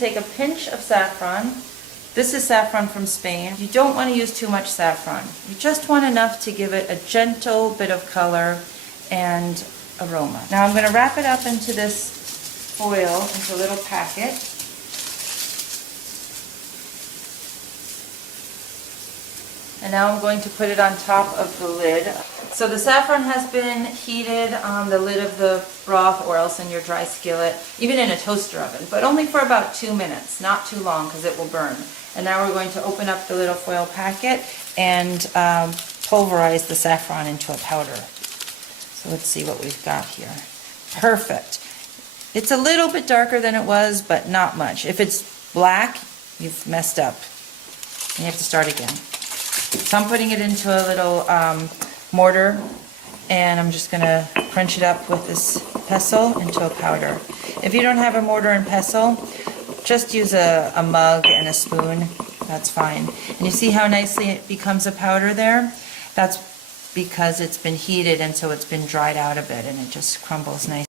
Take a pinch of saffron. This is saffron from Spain. You don't want to use too much saffron. You just want enough to give it a gentle bit of color and aroma. Now I'm going to wrap it up into this foil, into a little packet. And now I'm going to put it on top of the lid. So the saffron has been heated on the lid of the broth or else in your dry skillet, even in a toaster oven, but only for about 2 minutes, not too long because it will burn. And now we're going to open up the little foil packet and pulverize the saffron into a powder. So let's see what we've got here. Perfect. It's a little bit darker than it was, but not much. If it's black, you've messed up. And you have to start again. So I'm putting it into a little mortar, and I'm just going to crunch it up with this pestle into a powder. If you don't have a mortar and pestle, just use a mug and a spoon. That's fine. And you see how nicely it becomes a powder there? That's because it's been heated and so it's been dried out a bit and it just crumbles nice.